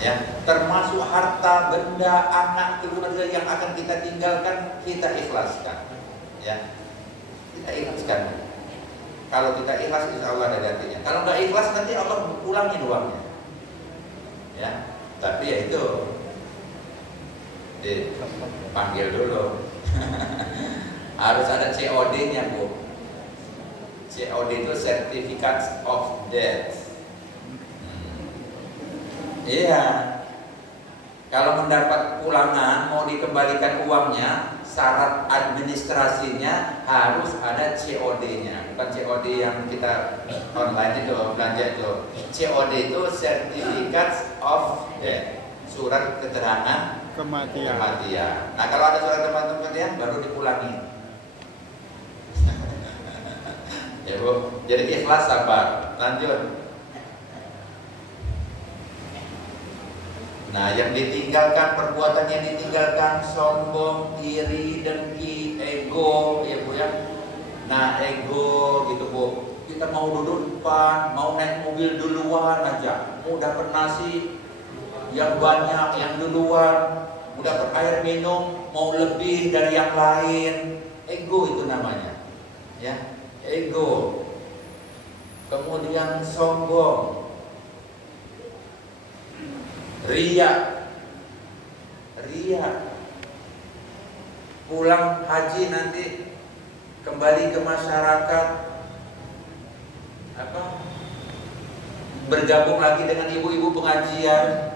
Ya, termasuk harta, benda, anak, keluarga yang akan kita tinggalkan, kita ikhlaskan. Ya, kita ikhlaskan. Kalau kita ikhlas, insya Allah ada gantinya. Kalau nggak ikhlas, nanti Allah pulangin uangnya. Ya, tapi ya itu dipanggil dulu. Harus ada COD-nya, Bu. COD itu Certificate of Death. Iya. Kalau mendapat pulangan mau dikembalikan uangnya, syarat administrasinya harus ada COD-nya. Bukan COD yang kita online itu belanja itu. COD itu Certificate of Death. Surat keterangan kematian. Nah, kalau ada surat kematian baru dipulangi. Ya, Bu. Jadi ikhlas, sabar. Lanjut. Nah, yang ditinggalkan, perbuatan yang ditinggalkan, sombong, iri, dengki, ego, ya Bu ya. Nah, ego gitu Bu. Kita mau duduk depan, mau naik mobil duluan aja, mau dapat nasi yang banyak, yang duluan, mau dapat air minum, mau lebih dari yang lain. Ego itu namanya, ya, ego. Kemudian sombong. Ria, pulang haji nanti kembali ke masyarakat, bergabung lagi dengan ibu-ibu pengajian.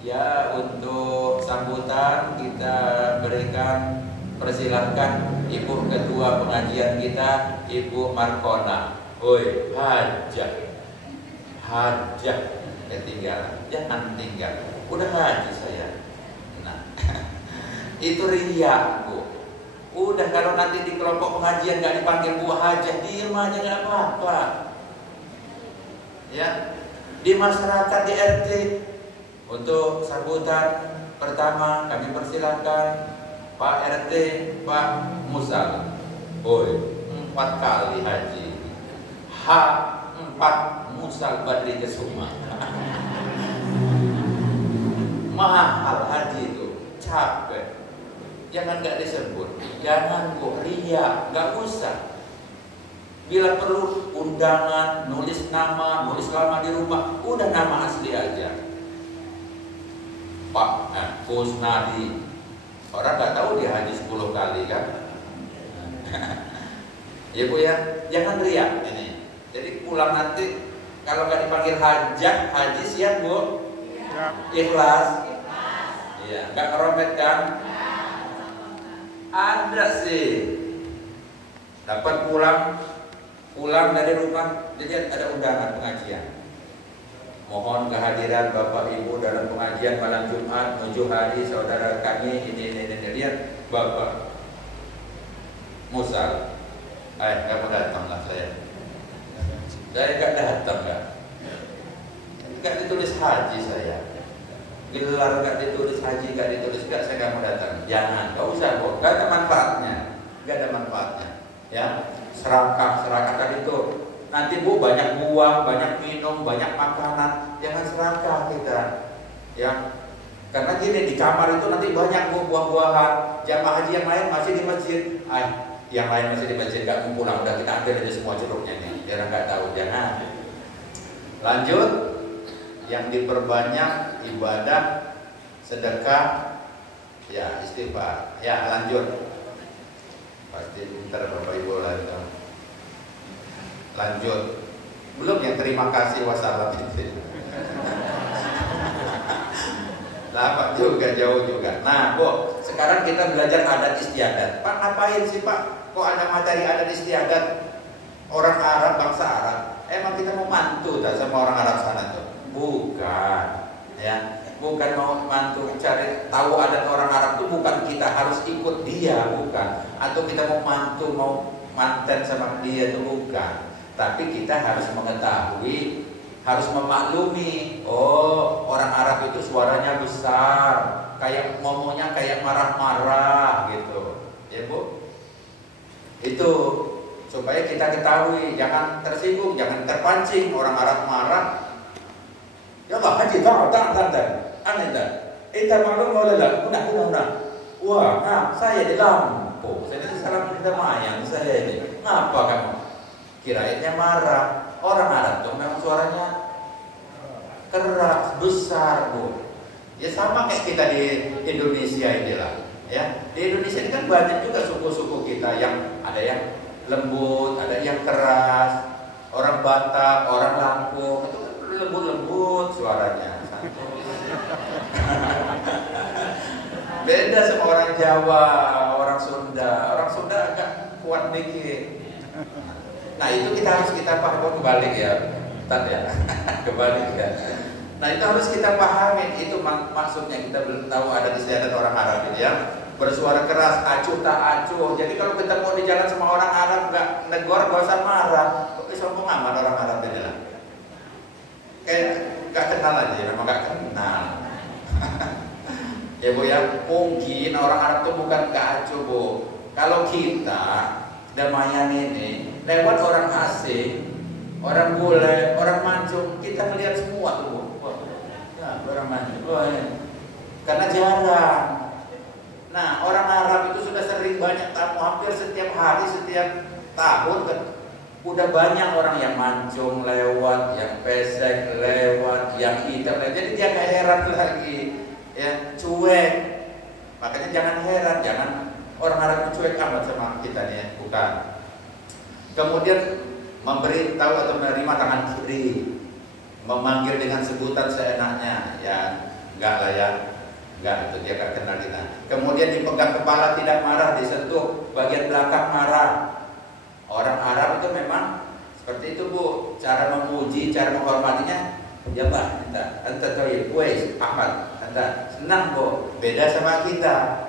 Ya, untuk sambutan kita berikan, persilahkan Ibu Ketua Pengajian kita, Ibu Markona. Woi, hajah. Ketinggalan, jangan tinggal. Udah haji saya. Nah, itu riya, Bu. Udah, kalau nanti di kelompok pengajian nggak dipanggil Bu Hajah, diem aja nggak apa-apa. Ya, di masyarakat, di RT, untuk sambutan pertama kami persilahkan Pak RT, Pak Musal. Boy, 4 kali haji. H4 Musal Badri Kesuma. Mahal haji itu, capek. Jangan nggak disebut, jangan kok ria, nggak usah. Bila perlu undangan, nulis nama, nulis lama di rumah, udah nama asli aja. Pak Kusnadi, orang nggak tahu dia haji 10 kali kan? Ya Bu ya, jangan ria ini. Jadi pulang nanti kalau nggak dipanggil hajah, haji siap Bu? Ikhlas. Iya, nggak ngeromet kan? Ada sih. Dapat pulang dari rumah, jadi ada undangan pengajian. Mohon kehadiran Bapak Ibu dalam pengajian malam Jumat 7 hari saudara kami ini lihat Bapak Musal. Kamu datang lah saya. Saya nggak datang nggak ditulis haji saya. Gelar nggak ditulis haji, nggak ditulis nggak, saya nggak mau datang. Jangan, nggak usah kok, nggak ada manfaatnya, ya. Serakah itu. Nanti Bu banyak buah, banyak minum, banyak makanan, jangan serakah kita, ya. Karena gini, di kamar itu nanti banyak Bu buah-buahan. Jamaah haji yang lain masih di masjid, yang lain masih di masjid, nggak mau pulang, udah kita ambil aja semua jeruknya nih, biar nggak tahu, jangan. Lanjut. Yang diperbanyak ibadah, sedekah, ya istighfar. Ya, lanjut. Pasti pintar Bapak Ibu lanjut. Belum yang terima kasih wassalam itu. Lama juga, jauh juga. Nah, Bu, sekarang kita belajar adat istiadat. Pak, ngapain sih Pak? Kok ada materi adat istiadat? Orang Arab, bangsa Arab. Emang kita mau mantu tak sama orang Arab sana tuh? Bukan, ya, bukan mau mantu cari tahu adat orang Arab itu, bukan kita harus ikut dia, bukan, atau kita mau mantu, mau manten sama dia itu bukan, tapi kita harus mengetahui, harus memaklumi. Oh, orang Arab itu suaranya besar, kayak ngomongnya kayak marah-marah gitu, ya Bu. Itu supaya kita ketahui, jangan tersinggung, jangan terpancing orang Arab marah. Ya nggak haji, tak. Maklum boleh lah, udah. Wah, saya di Lampung, saya ini salah kedamaian saya ini. Ngapa kamu? Kirainnya marah. Orang Arab tuh memang suaranya keras, besar, Bu. Ya sama kayak kita di Indonesia ini lah. Ya, di Indonesia ini kan banyak juga suku-suku kita yang ada yang lembut, ada yang keras. Orang Batak, orang Lampung itu kan lembut-lembut suaranya. Beda sama orang Jawa, orang Sunda. Orang Sunda agak kuat dikit. Nah itu harus kita pahami, kebalik ya, kebalik ya. Nah itu harus kita pahami, itu maksudnya kita belum tahu ada istiadat orang Arab ini ya. Bersuara keras, acuh tak acuh. Jadi kalau kita mau di jalan sama orang Arab nggak negor, nggak usah marah. Kok sombong amat orang Arab ini lah. Kayak nggak kenal aja, memang nggak kenal. Ya Bu ya, mungkin orang Arab itu bukan nggak acuh Bu. Kalau kita Damayan ini lewat orang asing, orang bule, orang mancung, kita melihat semua tuh Bu. Ya, orang mancung, karena jarang. Nah orang Arab itu sudah sering banyak tamu, hampir setiap hari, setiap tahun kan. Udah banyak orang yang mancung lewat, yang pesek lewat, yang hitam lewat. Jadi dia gak heran lagi, ya cuek. Makanya jangan heran, jangan orang Arab cuek amat sama kita nih, bukan. Kemudian memberitahu atau menerima tangan kiri, memanggil dengan sebutan seenaknya, ya enggak lah ya, enggak itu dia gak kenal kita. Kemudian dipegang kepala tidak marah, disentuh bagian belakang marah. Orang Arab itu memang seperti itu Bu, cara memuji, cara menghormatinya. Ya Pak, anta tahu wes, Ahmad, anta senang Bu. Beda sama kita.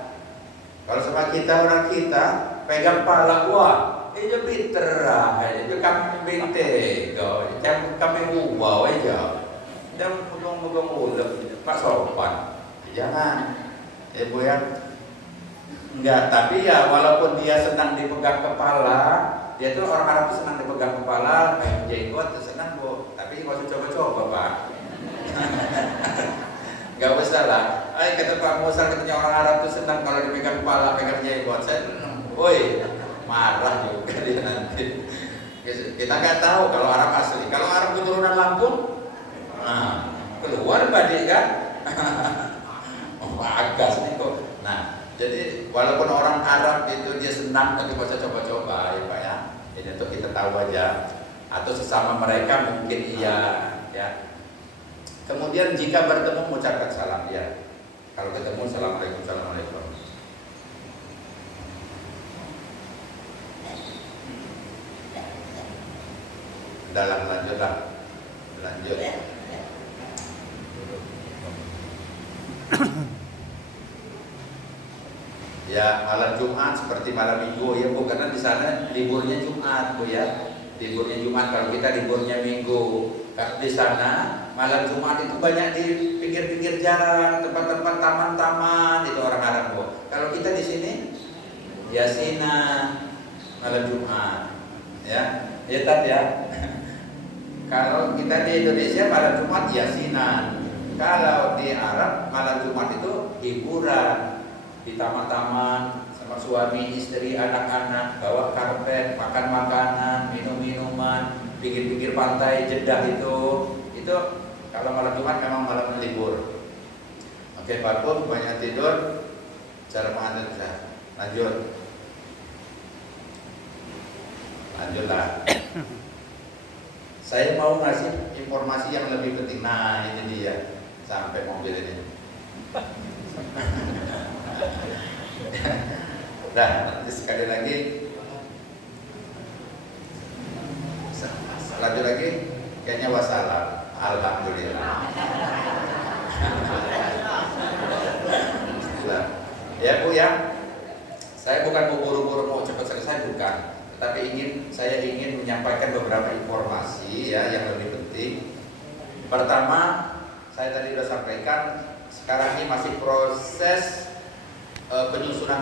Kalau sama kita orang kita pegang pala, wah, itu biterah, itu kami bintego, kami ubah aja. Dan pegang ulet, Pak sopan. Jangan, Bu ya. Enggak, tapi ya walaupun dia senang dipegang kepala. Dia tuh orang Arab tuh senang dipegang kepala, pengen jenggot, senang Bu. Tapi nggak usah coba-coba Pak. Gak usah lah. Kata Pak Musa katanya orang Arab tuh senang kalau dipegang kepala, pegang jenggot. Saya, woi, marah juga dia nanti. Kita nggak tahu kalau Arab asli. Kalau Arab keturunan Lampung, keluar badik kan? Bagas nih kok. Nah. Jadi walaupun orang Arab itu dia senang, tapi bisa coba-coba ya Pak ya. Ini untuk kita tahu aja. Atau sesama mereka mungkin iya ya. Kemudian jika bertemu mengucapkan salam ya. Kalau ketemu assalamualaikum, assalamualaikum. Dalam lanjutlah. Lanjut. Ya malam Jumat seperti malam Minggu ya Bu, karena di sana liburnya Jumat Bu ya, liburnya Jumat. Kalau kita liburnya Minggu, karena di sana malam Jumat itu banyak di pinggir-pinggir jalan, tempat-tempat taman-taman itu orang Arab Bu. Kalau kita di sini Yasinan malam Jumat ya, ya. Kalau kita di Indonesia malam Jumat Yasinan, kalau di Arab malam Jumat itu hiburan. Di taman-taman sama suami, istri, anak-anak, bawa karpet, makan makanan, minum minuman, pinggir-pinggir pantai Jeddah itu kalau malam Jumat memang malam libur. Oke Pak Pur, banyak tidur, cara mengatur bisa. Lanjutlah. Saya mau ngasih informasi yang lebih penting. Nah ini dia, sampai mobil ini. Nah, sekali lagi lanjut lagi, kayaknya wassalam. Alhamdulillah. Ya Bu ya, saya bukan mau buru-buru mau cepat selesai, bukan. Tetapi saya ingin menyampaikan beberapa informasi ya yang lebih penting. Pertama, saya tadi sudah sampaikan, sekarang ini masih proses penyusunan